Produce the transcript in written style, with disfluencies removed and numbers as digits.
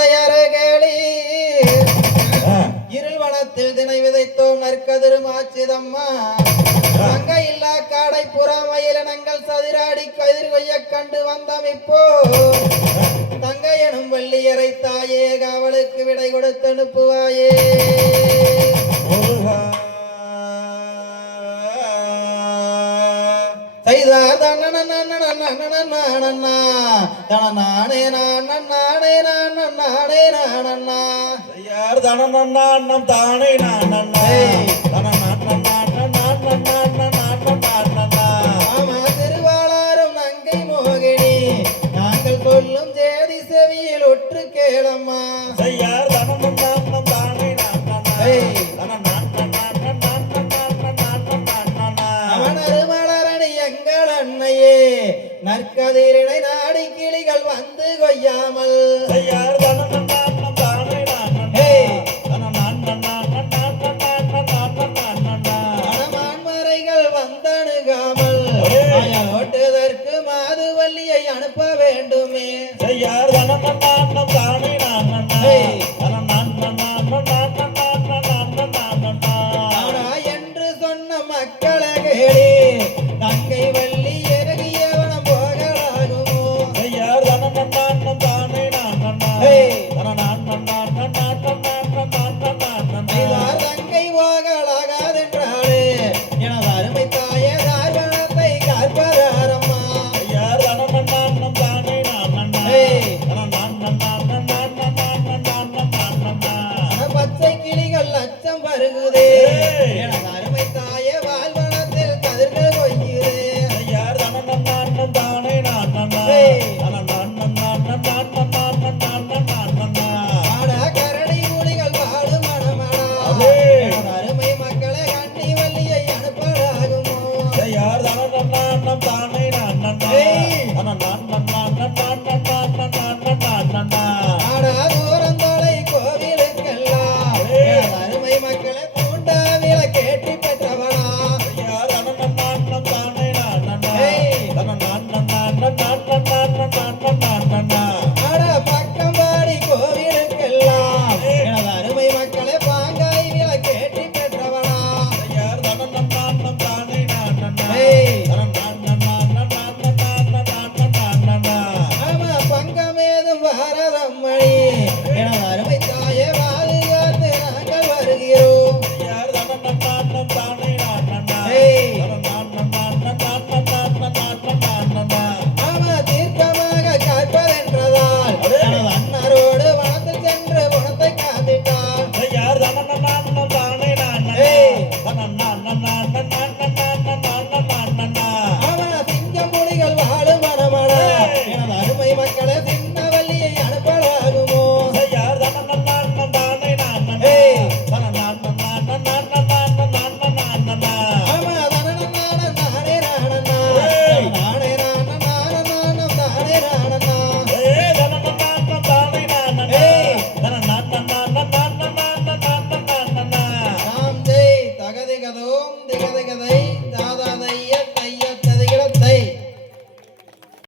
தந்தையரே கேளி இருள் வனத்தில் தினை விதைத்தோம் நற்கதிரும் ஆச்சிதம்மா தங்க இல்லா காடை புறமயிலனங்கள் சதிராடி கதிர் கொய்ய கண்டு வந்தோம் இப்போ தங்க எனும் வெள்ளியரை தாயே காவலுக்கு விடை கொடுத்து அனுப்புவாயே திருவாளரும் நங்கை மோகினி நாங்கள் சொல்லும் சேதி செவியில் ஒற்று கேளம்மா நற்கதிரினை நாடி கிளிகள் வந்து கொய்யாமல் மறைகள் வந்தணுகாமல் ஓட்டுதற்கு மாதுவல்லியை அனுப்ப வேண்டுமே என்று சொன்ன மக்களை கேளி தங்கை வள்ளி தங்கை போகலாகாதென்றாலே எனது அருமை தாயே தார்வனத்தை காப்பதாரம்மா பச்சை கிளிகள் அச்சம் வருகுதே எனது அருமை தாயே வாழ்வனத்தில் கதிர்கள் கொய்கிறே தூரந்தோலை கோவிலுக்கெல்லாம் அருமை மக்களை தூண்டாவில கேட்டி பெற்றவனா பக்கம் பாடி கோவிலுக்கெல்லாம் எனது அருமை மக்களை பாங்காய் வில கேட்டி பெற்றவனா பங்கமேதும் பாரதம்மணி